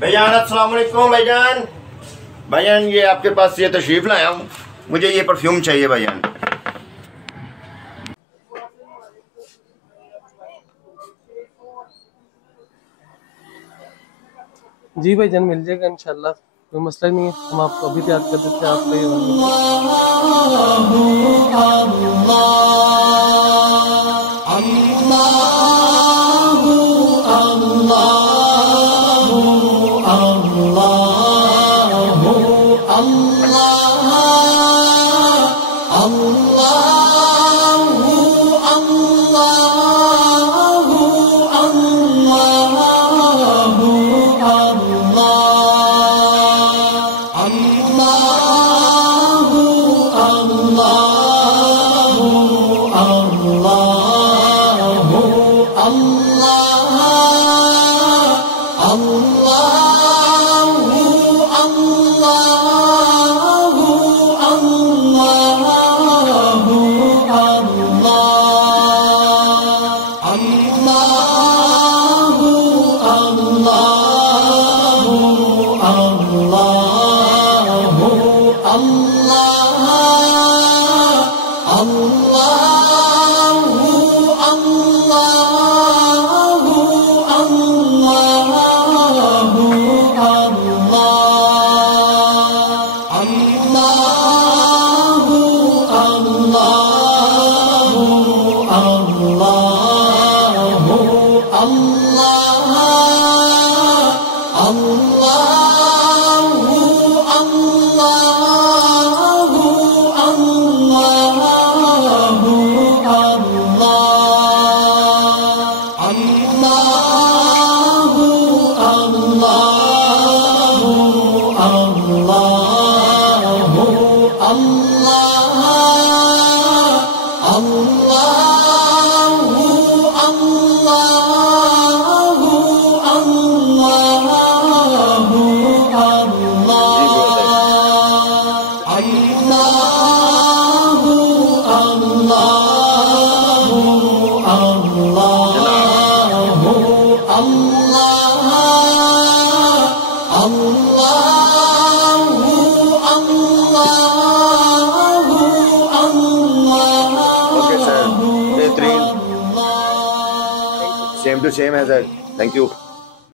भाईजान अस्सलाम वालेकुम भाईजान। भाईजान ये आपके पास ये तशरीफ़ लाया हूँ, मुझे ये परफ्यूम चाहिए भाईजान। जी भाईजान मिल जाएगा इंशाल्लाह, कोई मसला नहीं है। हम आपको अभी तैयार कर देते हैं आपका ये Same to same as that. Thank you.